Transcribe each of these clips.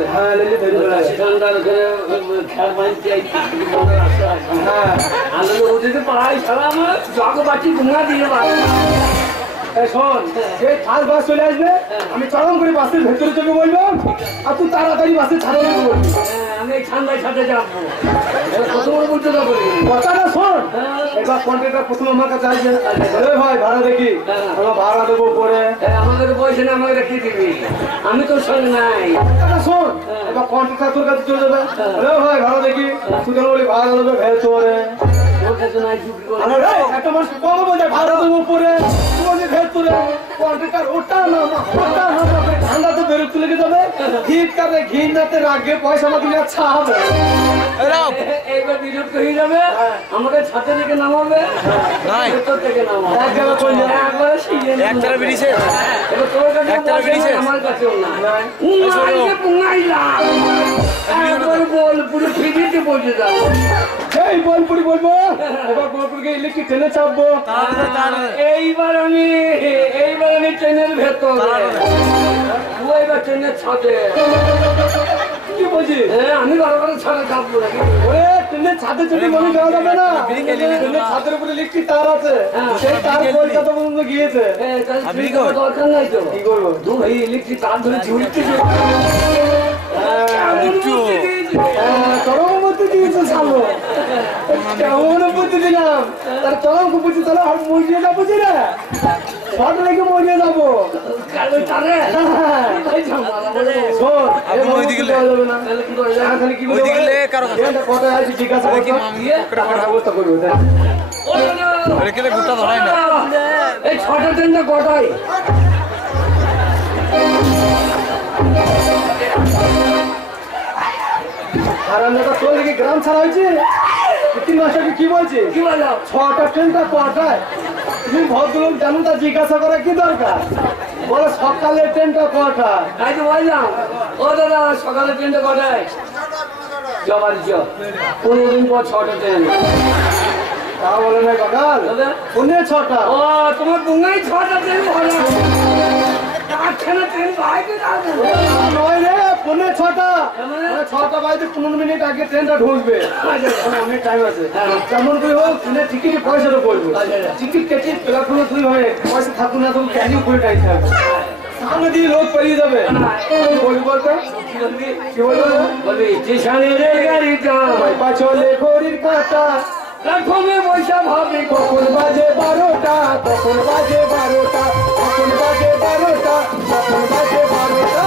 হবে। হ্যাঁ লেলে ধরে ঠান্ডার করে খেয়াল মানতে হ্যাঁ আলো ওদিকে পাড়াই ছাড়া আমার জগো বাটি ঘুমা দিয়ে শোন এই খাল বাস চলে আসবে আমি চরম করে বাসের ভেতরে চলে বলবো আর তুই তাড়াতাড়ি বাসে ছাড়া নেবো বলবি আমি এই ঠান্ডায় ছাড়তে যাবো কত বড় বলতে যাবো কথাটা শোন এবার কন্ট্রাক্টর প্রথম আমার কাছে আসবে ভাই ভাড়া দেখি আমরা ভাড়া দেবো পরে আমাদের পয়সা না আমাকে রেখে দিবি আমি তো শোন নাই শোন এবার কন্ট্রাক্টর তোর কাছে চলে যাবে ভাই ভাড়া দেখি তুই কেন বলি ভাড়া দেবে ভেতরে একটা মানুষ কম বলছে ভাড়া দেবো পরে ভেতরে কন্ট্রাক্টর ওটা না ঠান্ডাতে বেরোতে লেগে যাবে ঘিট কাটে ঘিনাতে রাখবে পয়সা আমাকে নিয়ে ছাড়বে এইবার বিরোধ হয়ে যাবে আমাকে ছাতে থেকে নামাবে ভেতর থেকে নামাবে এক জায়গা চলে যাবে একবার একটারে বেরিয়েছে এবার তোর কাছে একটারে বেরিয়েছে আমার কাছেও না উনাইতে পুঙ্গাইলাম একবার বল পুরো ফিরিতে পৌঁছে যাবো এই বোলপুরি বলবো এবার বোলপুরকে ইলেকট্রিক ট্রেনে চাপবো এইবার আমি ট্রেনের ভেতর এবার ট্রেনের ছাদে কি বলছি আমি বারবার ছাদে চাপবো ওরে ট্রেনের ছাদে চলে মনে যাওয়া যাবে না ট্রেনের ছাদের উপরে ইলেকট্রিক তার আছে সেই তার কলকাতা পর্যন্ত গিয়েছে দরকার নাই তো কি করবো দু ভাই ইলেকট্রিক তার ধরে ঝুলতে চরম মধ্যে দিয়েছে সালো কেমন বুদ্ধি দিলাম তার চরম বুদ্ধি তাহলে আর মরিয়ে যাবো যে না শর্ট লেগে মরিয়ে যাবো এই ছটা ট্রেনটা কটায় গ্রাম ছাড়া হয়েছে 3 মাস আগে কি বলছে কি বলো 6টা ট্রেনটা কটায় তুমি ভদ্রলোক জানো তা জিজ্ঞাসা করা কি দরকার বলো সকালের ট্রেনটা কটায় তাই তো বললাম ও দাদা সকালের ট্রেনটা কটায় জবার 15 দিন পর 6টা ট্রেন তা বলে না সকাল 6টা ও তোমার বুঙ্গাই 6টা ট্রেন ভালো মিনিট আগে ট্রেনটা ঢুকবে অনেক টাইম আছে কেমন করে হোক ট্রেনের টিকিট পয়সাটা বলবো টিকিট কেটে প্ল্যাটফর্মে তুই হয় পয়সা থাকুন না তুমি ক্যানিং করে টাইম থাকবে সামনে দিয়ে লোক পেরিয়ে যাবে বলবি বলতো কি বলবো বলবি স্টেশনের গাড়িটা পাছলে ঘড়ির কাঁটা প্ল্যাটফর্মে বৈশা ভাবি কখন বাজে 12টা তখন বাজে 12টা তখন বাজে 12টা তখন বাজে 12টা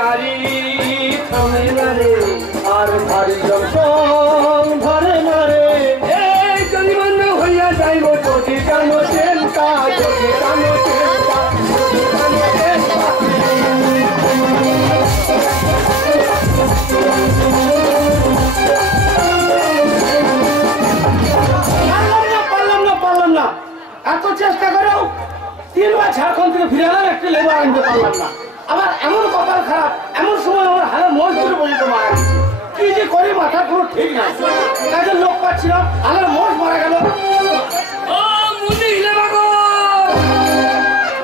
গাড়ি থামে না রে আর ভারী জংশন ধরে না রে এই জনিমান্য হইয়া যাইব যদি কানো ট্রেনটা যদি কানো ট্রেনটা পারলাম না এত চেষ্টা করেও 3 মাস ঝাড়খণ্ড থেকে ফিরে এলাম একটা লেবার আনতে পারলাম না আমার এমন কপাল খারাপ এমন সময় আমার হালে মোষ ধরে বলি তো মারা গেছে কি যে করি মাথা পুরো ঠিক না কাজের লোক পাচ্ছিলাম হালের মোষ মারা গেল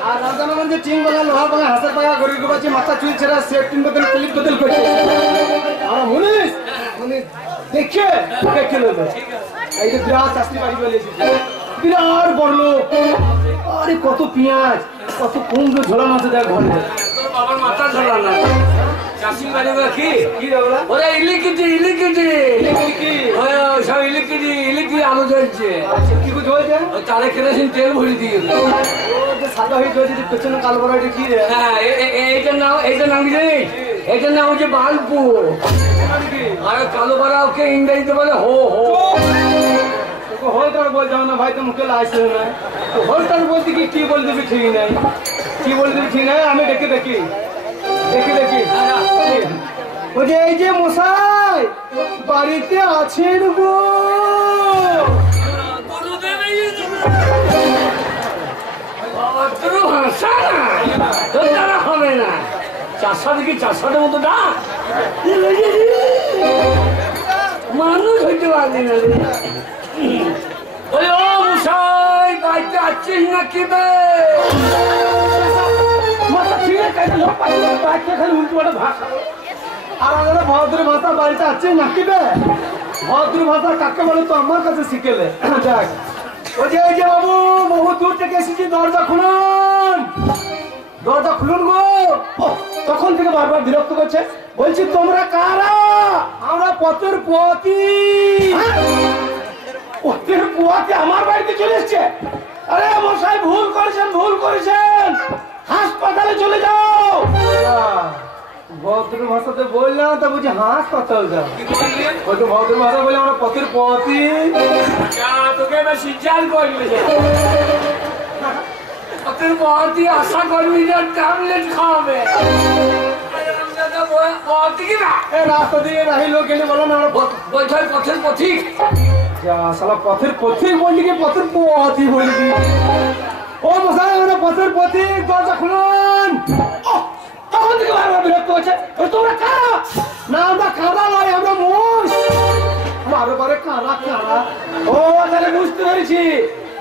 আর রাজানগঞ্জে টিন বাগান লোহার বাগান হাতের পাকা গরিব পাচ্ছি মাথা চুল ছেড়া সেফটিন বদল ক্লিপ বদল করছে আর মুনিশ দেখে নেবে এই যে বিরাট চাষি বাড়ি বলে এসেছে বিরাট বড় লোক আরে কত পেঁয়াজ কত কুমড়ো ঝোলানো আছে দেখ ঘরে বাবার মাথা ঝোলানো চাষি বাড়ি কি ওরা ইলেকট্রিক আলো জ্বলছে কি জ্বলছে তারে কেরোসিন তেল ভরে দিয়ে সাদা হয়ে জ্বলছে পেছনে কালো বড় কি রে হ্যাঁ এইটার নাম কি জানিস এইটার নাম হচ্ছে বাল্পু আর কালো বড়া ওকে ইংরেজিতে বলে হো হোলটার বল যাও না ভাই তো মুখে লাগছে না হোলটার বলতে কি বলে দিবি ঠিক নাই কি বলে দিবি ঠিক নাই আমি দেখি বলছে এই যে মশাই বাড়িতে আছেন গো হবে না চাষা দেখি চাষাদের মতো ডাক মানুষ বুঝতে পারলি না ও মশাই বাড়িতে আছিস নাকি বে মাথা ঠিক আছে লোক পাইলে বাইকে খালি উল্টো পাল্টা ভাষা আর আমরা ভদ্র ভাষা বাড়িতে আছে নাকি বে ভদ্র ভাষা কাকে বলে তো আমার কাছে শিখেলে যাক ওই যে বাবু বহু দূর থেকে এসেছি দরজা খুলুন দরজা খুলুন গো তখন থেকে বারবার বিরক্ত করছে বলছি তোমরা কারা আমরা পথের পথি পথের পথে আমার বাড়িতে চলে এসছে আরে মশাই ভুল করেছেন হাসপাতালে চলে যাও ভদ্র ভাষাতে বললাম তা বুঝি হাসপাতাল যাও হয়তো ভদ্র ভাষা বলে আমরা পথের পথি তোকে বেশি চাল করবে পথের পথই আশা করবি যে ট্যাবলেট খাওয়াবে রাস্তা দিয়ে রাহি লোক গেলে বলো না আমরা বৈঠক পথের পথিক পথের পথিক বললি কি পথের পথি বললি ও মশাই আমরা পথের পথিক দরজা খুলুন তখন থেকে বারবার বিরক্ত হচ্ছে তোমরা কারা না আমরা কারা নয় আমরা মোষ বারে কারা ও তাহলে বুঝতে পেরেছি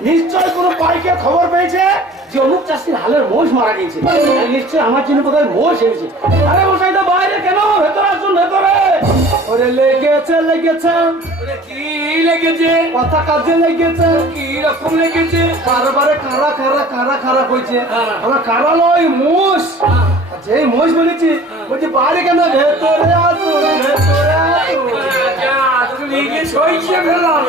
নিশ্চয় কোনো পাইকে খবর পেয়েছে যে অমুক চাষির হালের মোষ মারা গেছে নিশ্চয় আমার জন্য কোথায় মোষ এসেছে আরে মশাই তো বাইরে কেন ভেতরে আসুন ভেতরে ওরে লেগেছে কি লেগেছে কথা কাজে লেগেছে কি রকম লেগেছে বারে কারা কইছে আমরা কারা নয় মোষ যে মোষ বলেছি বলছি বাইরে কেন ভেতরে আসুন সইছে ফেলাম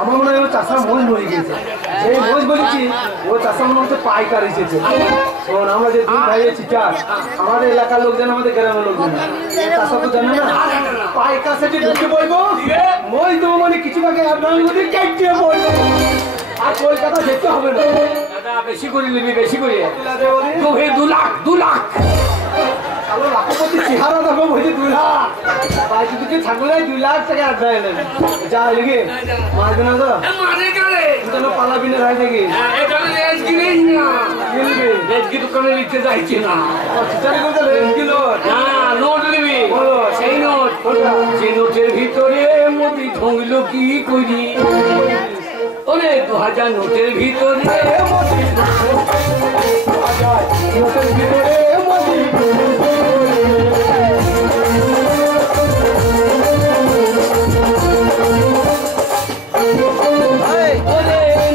আমার মনে হয় চাষা মোষ মরে গেছে এই মোষ বলেছি ও চাষা মনে হচ্ছে পাইকার এসেছে শোন আমরা যে দুই ভাই চিটার আমাদের এলাকার লোকজন আমাদের গ্রামের লোকজন চাষা তো জানে না পাইকার সাথে ঢুকে বলবো মই দেবো মানে কিছু আগে আপনার মধ্যে কেটে বলবো আর কলকাতা যেতে হবে না দাদা বেশি করে নিবি বেশি করে 2 লাখ আলো লাখপতি চেহারা দেখো বলছি 2 লাখ বাইরে দিকে থাকলে 2 লাখ টাকা আদায় নেবে যা লিখে মারবে না তো মারে কারে যেন পালাবি না রায় দেখি এখানে রেজ গিলেই না গিলবি রেজ কি দোকানে নিতে যাইছি না চিটারি করতে রেজ কিলো না নোট নিবি সেই নোট যে নোটের ভিতরে মোদি ঢুকলো কি করি ওরে 2000 নোটের ভিতরে মোদি 2000 নোটের ভিতরে মোদি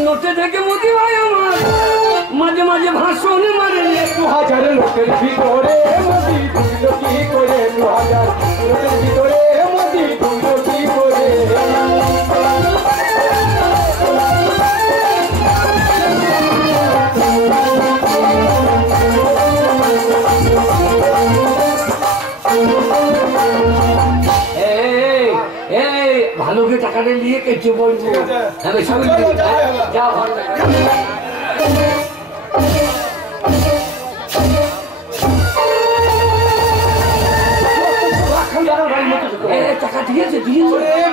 নোটে থেকে মোদি ভাই আমার মাঝে মাঝে ভাষণ মারে 2000 লোকের ভিতরে মোদি ঢুকলো কি করে 2000 লোকের ভিতরে মোদি ঢুকলো কি করে ভালোকে টাকাটা নিয়ে কেটে বলবো যা ভালো টাকা দিয়েছে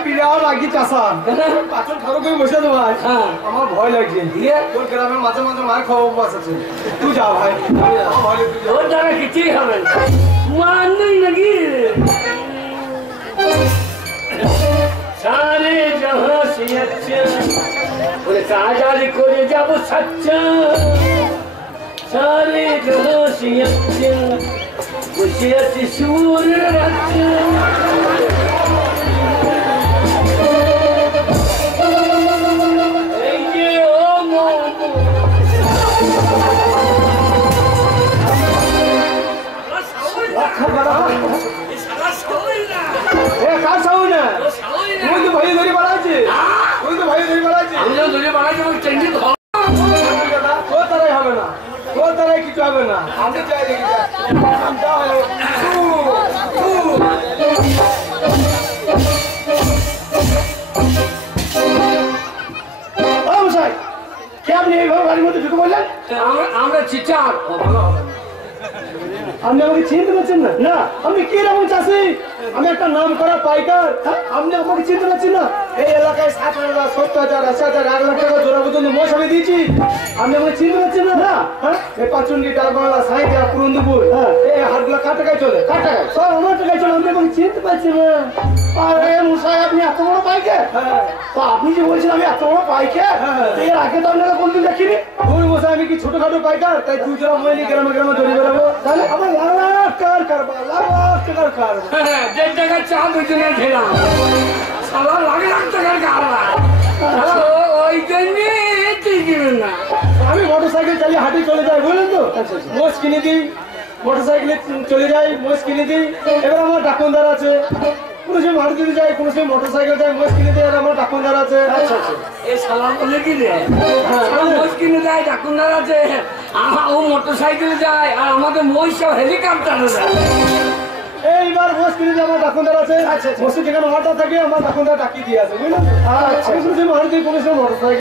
বিরাট লাগি চাষা পাথর খারো করে বসে দেবো আমার ভয় লাগছে দিয়ে তোর গ্রামের মাঝে মাঝে মার খাওয়া উপবাস আছে তুই যা ভাই ওর দ্বারা কিছুই হবে না মান নেই নাকি सारे जहां से अच्छा बोले साजारी করে যাব সচ্চা सारे जहां से अच्छा বুঝে আছি সুর রাজ্য এই যে ও মোমো কার সাউন্ড না তুই তো ভাই ধরে বাড়াচ্ছি আমি ধরে বাড়াচ্ছি আমার টেন্ডি তোর তারাই হবে না তোর তারাই কিছু হবে না আমি চাই দেখি কে আপনি এইভাবে বাড়ির মধ্যে ঢুকে বললেন আমরা চিচার আপনি আমাকে চিনতে পারছেন না? না, আমি কি রকম চাষি? আমি একটা নাম করা পাইকার। আপনি আমাকে চিনতে পারছেন না? এই এলাকায় 60,000, 70,000, 80,000, 1 লাখ টাকা জোড়া পর্যন্ত মই সবাই দিয়েছি। আপনি আমাকে চিনতে পারছেন না? হ্যাঁ, এই পাচুন্ডি, ডালবাংলা, সাঁইথিয়া, পুরন্দপুর, এই হাটগুলা কার টাকায় চলে? কার টাকায়? সব আমার টাকায় চলে। আপনি আমাকে চিনতে পারছেন না? আরে মশাই, আপনি এত বড় পাইকার? তো আপনি যে বলছেন আমি এত বড় পাইকার, এর আগে তো আপনাকে কোনদিন দেখিনি। ওই মশাই, আমি কি ছোটখাটো পাইকার? তাই 2 জোড়া মই নিয়ে গ্রামে গ্রামে দড়ি বেড়াবো? তাহলে আমার লাখ লাখ টাকার কারবার, লাখ লাখ টাকার কারবার। 1.5 টাকার চা দুজনে খেলাম, সালা লাখ লাখ টাকার কারবার। ওই জন্য তুই কিনেন না। আমি মোটরসাইকেল চালিয়ে হাটে চলে যাই, বুঝলেন তো? মোষ কিনে দিই, মোটরসাইকেলে চলে যাই, মোষ কিনে দিই। এবার আমার ডাকুনদার আছে, কোনো সময় মারুতিতে যাই, কোনো সময় মোটরসাইকেল যাই, মোষ কিনে দিই। আর আমার ডাকুনদার আছে। এই শালা বলে কি রে? মোষ কিনে যায়, ডাকুন্দার আছে, ও মোটর সাইকেলে যায়, আর আমাদের মহিষ সব হেলিকপ্টারে যায়। এইবার মোষ কিনে দিয়ে আমার ডাকুনদার আছে। মোষে যেখানে অর্ডার থাকে আমার ডাকুনদার ডাকিয়ে দিয়ে আছে, বুঝলেন? কোনো সময় মারুতি, কোনো সময় মোটরসাইকেল।